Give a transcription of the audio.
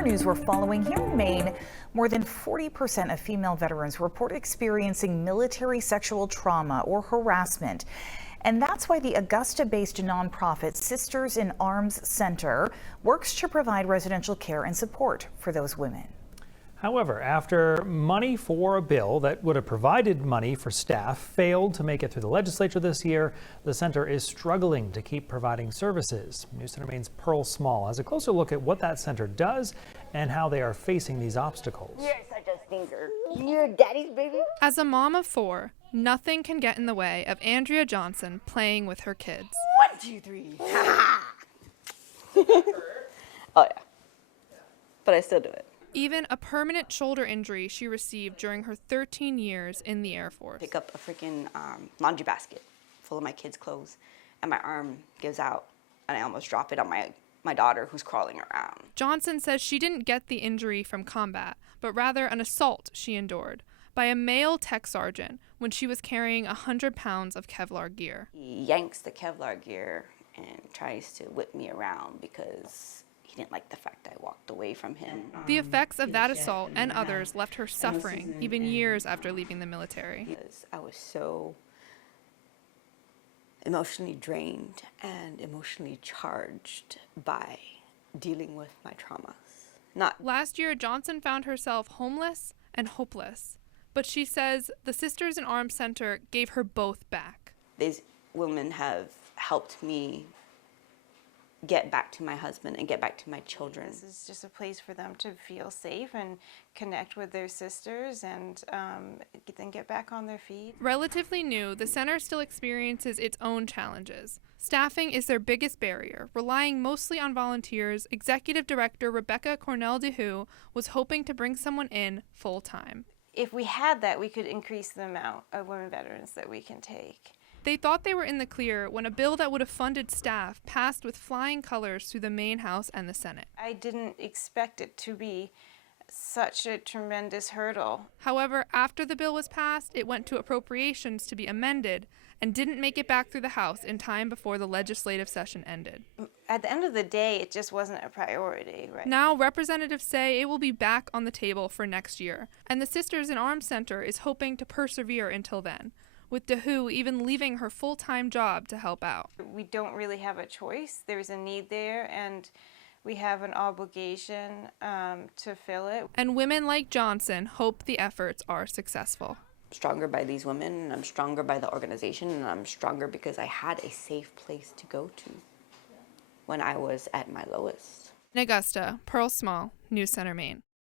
other news we're following here in Maine, more than 40% of female veterans report experiencing military sexual trauma or harassment. And that's why the Augusta-based nonprofit Sisters in Arms Center works to provide residential care and support for those women. However, after money for a bill that would have provided money for staff failed to make it through the legislature this year, the center is struggling to keep providing services. News Center Maine's Pearl Small has a closer look at what that center does and how they are facing these obstacles. You're such a stinker. You're daddy's baby. As a mom of 4, nothing can get in the way of Andrea Johnson playing with her kids. 1, 2, 3. Oh yeah. But I still do it. Even a permanent shoulder injury she received during her 13 years in the Air Force. Pick up a freaking laundry basket full of my kids' clothes, and my arm gives out, and I almost drop it on my daughter who's crawling around. Johnson says she didn't get the injury from combat, but rather an assault she endured by a male tech sergeant when she was carrying 100 pounds of Kevlar gear. He yanks the Kevlar gear and tries to whip me around because he didn't like the fact I walked away from him. The effects of that assault and others left her suffering even years after leaving the military. Because I was so emotionally drained and emotionally charged by dealing with my traumas. Last year, Johnson found herself homeless and hopeless, but she says the Sisters in Arms Center gave her both back. These women have helped me get back to my husband and get back to my children. This is just a place for them to feel safe and connect with their sisters and then get back on their feet. Relatively new, the center still experiences its own challenges. Staffing is their biggest barrier. Relying mostly on volunteers, Executive Director Rebecca Cornell-DeHue was hoping to bring someone in full-time. If we had that, we could increase the amount of women veterans that we can take. They thought they were in the clear when a bill that would have funded staff passed with flying colors through the Maine House and the Senate. I didn't expect it to be such a tremendous hurdle. However, after the bill was passed, it went to appropriations to be amended and didn't make it back through the House in time before the legislative session ended. At the end of the day, it just wasn't a priority, right? Now, representatives say it will be back on the table for next year, and the Sisters in Arms Center is hoping to persevere until then, with DeHue even leaving her full-time job to help out. We don't really have a choice. There's a need there, and we have an obligation to fill it. And women like Johnson hope the efforts are successful. I'm stronger by these women, and I'm stronger by the organization, and I'm stronger because I had a safe place to go to when I was at my lowest. In Augusta, Pearl Small, News Center, Maine.